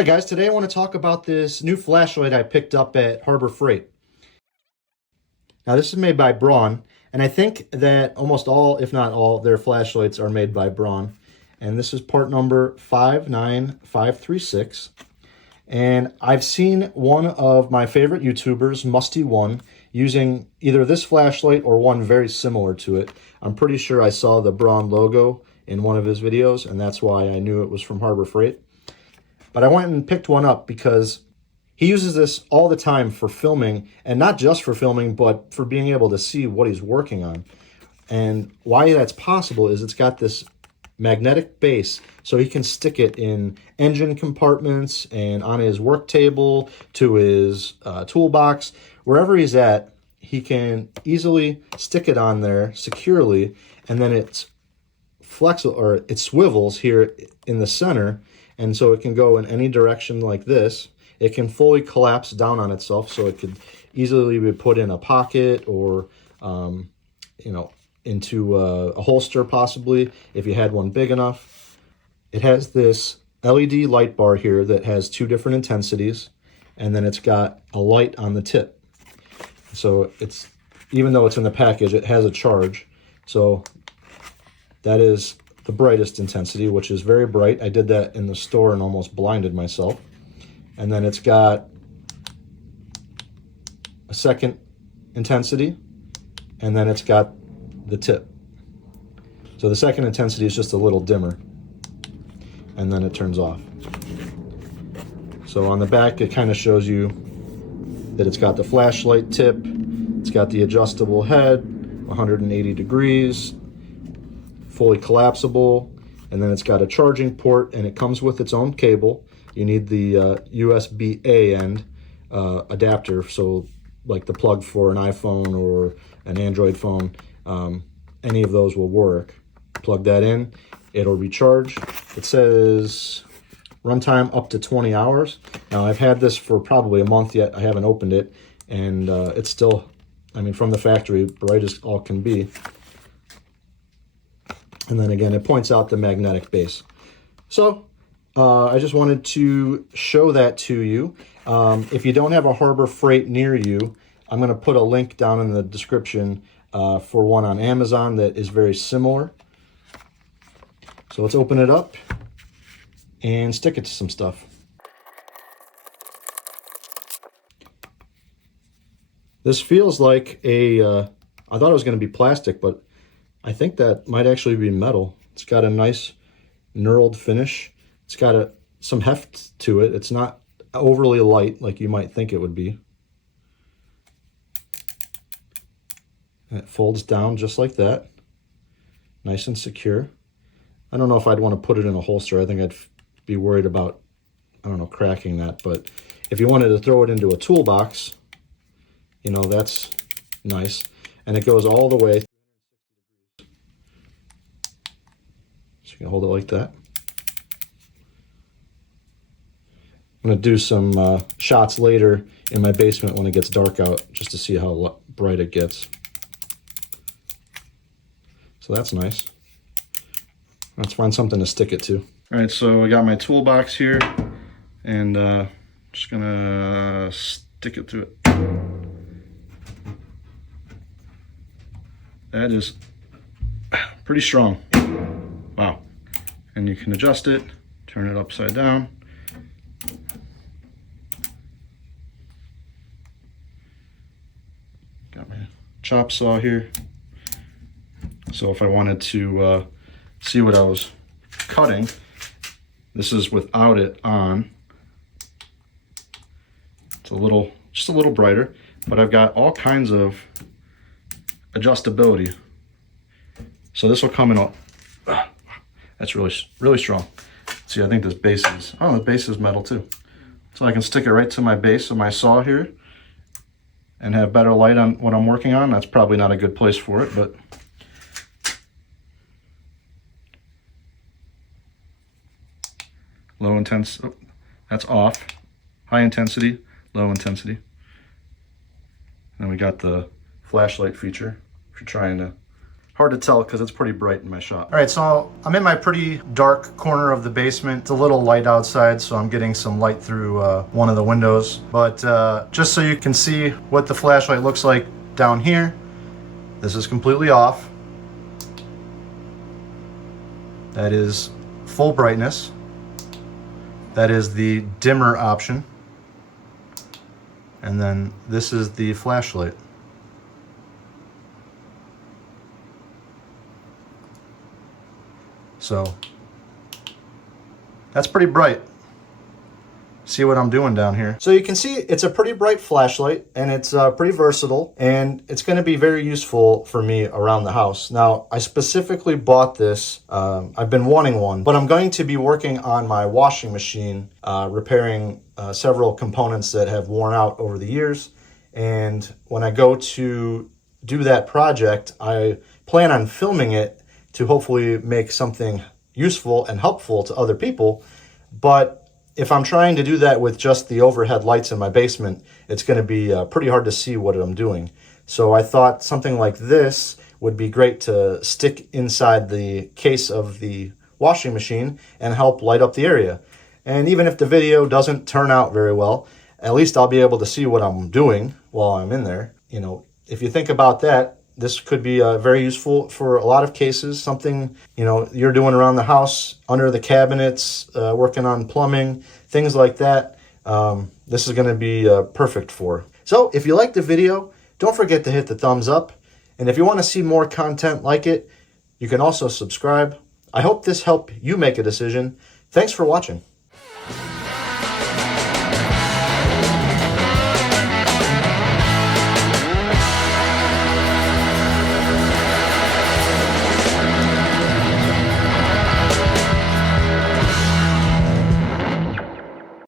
Hi guys, today I want to talk about this new flashlight I picked up at Harbor Freight. Now this is made by Braun, and I think that almost all, if not all, their flashlights are made by Braun. And this is part number 59536. And I've seen one of my favorite YouTubers, Musty1, using either this flashlight or one very similar to it. I'm pretty sure I saw the Braun logo in one of his videos, and that's why I knew it was from Harbor Freight. But I went and picked one up because he uses this all the time for filming, and not just for filming, but for being able to see what he's working on. And why that's possible is it's got this magnetic base, so he can stick it in engine compartments and on his work table, to his toolbox. Wherever he's at, he can easily stick it on there securely, and then it's flexible, or it swivels here in the center, and so it can go in any direction like this. It can fully collapse down on itself, so it could easily be put in a pocket or, into a holster possibly, if you had one big enough. It has this LED light bar here that has 2 different intensities, and then it's got a light on the tip. So it's, even though it's in the package, it has a charge. So that is the brightest intensity, which is very bright. I did that in the store and almost blinded myself. And then it's got a second intensity, and then it's got the tip. So the second intensity is just a little dimmer, and then it turns off. So on the back, it kind of shows you that it's got the flashlight tip, it's got the adjustable head, 180 degrees, fully collapsible, and then it's got a charging port, and it comes with its own cable. You need the USB-A end adapter, so like the plug for an iPhone or an Android phone, any of those will work. Plug that in, it'll recharge. It says runtime up to 20 hours. Now I've had this for probably a month yet. I haven't opened it, and it's still, I mean, from the factory, bright as all can be. And then again, it points out the magnetic base. So I just wanted to show that to you. If you don't have a Harbor Freight near you, I'm going to put a link down in the description for one on Amazon that is very similar. So let's open it up and stick it to some stuff. This feels like a, I thought it was going to be plastic, but I think that might actually be metal. It's got a nice knurled finish. It's got some heft to it. It's not overly light like you might think it would be. And it folds down just like that. Nice and secure. I don't know if I'd want to put it in a holster. I think I'd be worried about, I don't know, cracking that. But if you wanted to throw it into a toolbox, you know, that's nice. And it goes all the way. So you can hold it like that. I'm going to do some shots later in my basement when it gets dark out, just to see how bright it gets. So that's nice. Let's find something to stick it to. All right, so I got my toolbox here, and just going to stick it to it. That is pretty strong. Wow. And you can adjust it, turn it upside down. Got my chop saw here. So if I wanted to see what I was cutting, this is without it on. It's just a little brighter, but I've got all kinds of adjustability. So this will come in all, that's really strong. See, I think this base is, oh, the base is metal too. So I can stick it right to my base of my saw here and have better light on what I'm working on. That's probably not a good place for it, but low intensity, oh, that's off. High intensity, low intensity. And then we got the flashlight feature if you're trying to Hard to tell because it's pretty bright in my shop. All right, so I'm in my pretty dark corner of the basement. It's a little light outside, so I'm getting some light through one of the windows. But just so you can see what the flashlight looks like down here, this is completely off. That is full brightness. That is the dimmer option. And then this is the flashlight. So that's pretty bright. See what I'm doing down here. So you can see it's a pretty bright flashlight, and it's pretty versatile, and it's going to be very useful for me around the house. Now, I specifically bought this. I've been wanting one, but I'm going to be working on my washing machine, repairing several components that have worn out over the years. And when I go to do that project, I plan on filming it to hopefully make something useful and helpful to other people. But if I'm trying to do that with just the overhead lights in my basement, it's going to be pretty hard to see what I'm doing. So I thought something like this would be great to stick inside the case of the washing machine and help light up the area. And even if the video doesn't turn out very well, at least I'll be able to see what I'm doing while I'm in there. You know, if you think about that, this could be very useful for a lot of cases. Something, you know, you're doing around the house, under the cabinets, working on plumbing, things like that. This is going to be perfect for. So if you liked the video, don't forget to hit the thumbs up. And if you want to see more content like it, you can also subscribe. I hope this helped you make a decision. Thanks for watching.